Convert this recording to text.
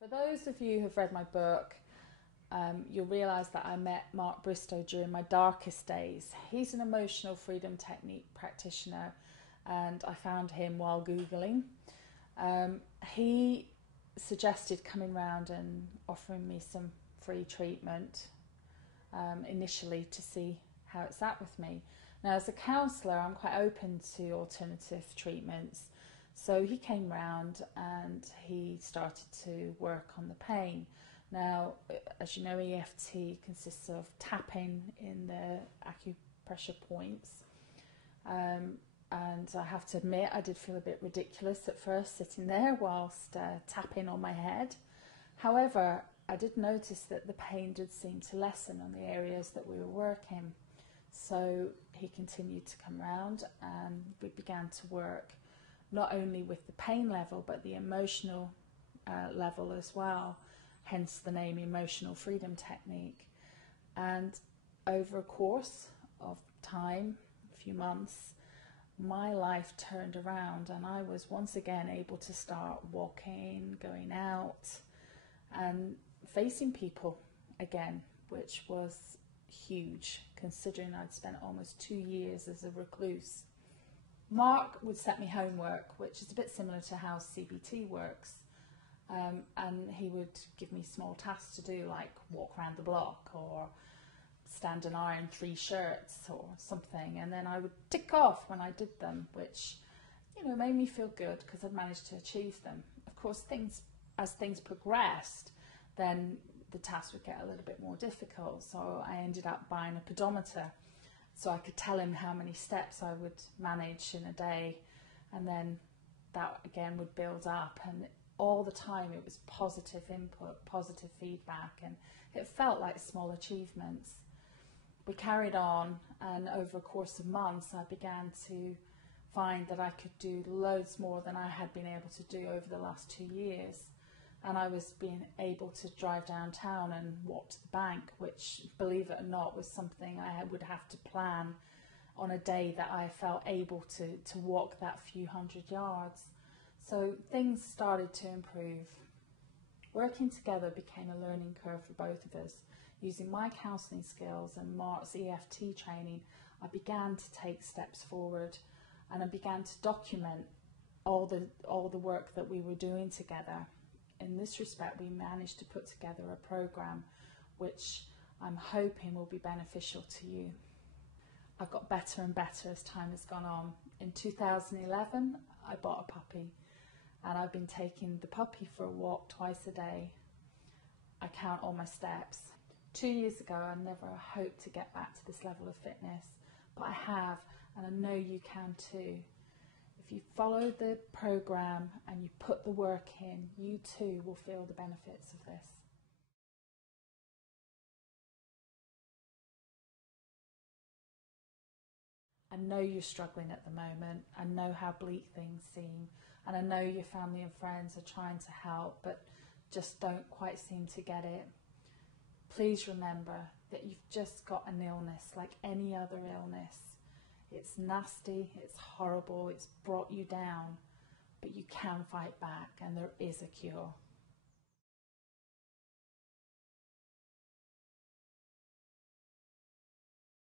For those of you who've read my book, you'll realise that I met Mark Bristow during my darkest days. He's an emotional freedom technique practitioner, and I found him while Googling. He suggested coming round and offering me some free treatment initially to see how it sat with me. Now, as a counsellor, I'm quite open to alternative treatments. So he came round and he started to work on the pain. Now, as you know, EFT consists of tapping in the acupressure points. And I have to admit, I did feel a bit ridiculous at first sitting there whilst tapping on my head. However, I did notice that the pain did seem to lessen on the areas that we were working. So he continued to come round and we began to work not only with the pain level but the emotional level as well, hence the name Emotional Freedom Technique. And over a course of time, a few months, my life turned around and I was once again able to start walking, going out and facing people again, which was huge considering I'd spent almost 2 years as a recluse. Mark would set me homework, which is a bit similar to how CBT works, and he would give me small tasks to do, like walk around the block or stand and iron 3 shirts or something, and then I would tick off when I did them, which, you know, made me feel good because I'd managed to achieve them. Of course, as things progressed, then the tasks would get a little bit more difficult, so I ended up buying a pedometer so I could tell him how many steps I would manage in a day, and then that again would build up, and all the time it was positive input, positive feedback, and it felt like small achievements. We carried on, and over a course of months I began to find that I could do loads more than I had been able to do over the last 2 years. And I was being able to drive downtown and walk to the bank, which, believe it or not, was something I would have to plan on a day that I felt able to walk that few hundred yards. So things started to improve. Working together became a learning curve for both of us. Using my counselling skills and Mark's EFT training, I began to take steps forward, and I began to document all the work that we were doing together. In this respect, we managed to put together a program which I'm hoping will be beneficial to you. I've got better and better as time has gone on. In 2011, I bought a puppy, and I've been taking the puppy for a walk twice a day. I count all my steps. 2 years ago, I never hoped to get back to this level of fitness, but I have, and I know you can too. If you follow the program and you put the work in, you too will feel the benefits of this. I know you're struggling at the moment. I know how bleak things seem, and I know your family and friends are trying to help but just don't quite seem to get it. Please remember that you've just got an illness like any other illness. It's nasty, it's horrible, it's brought you down, but you can fight back and there is a cure.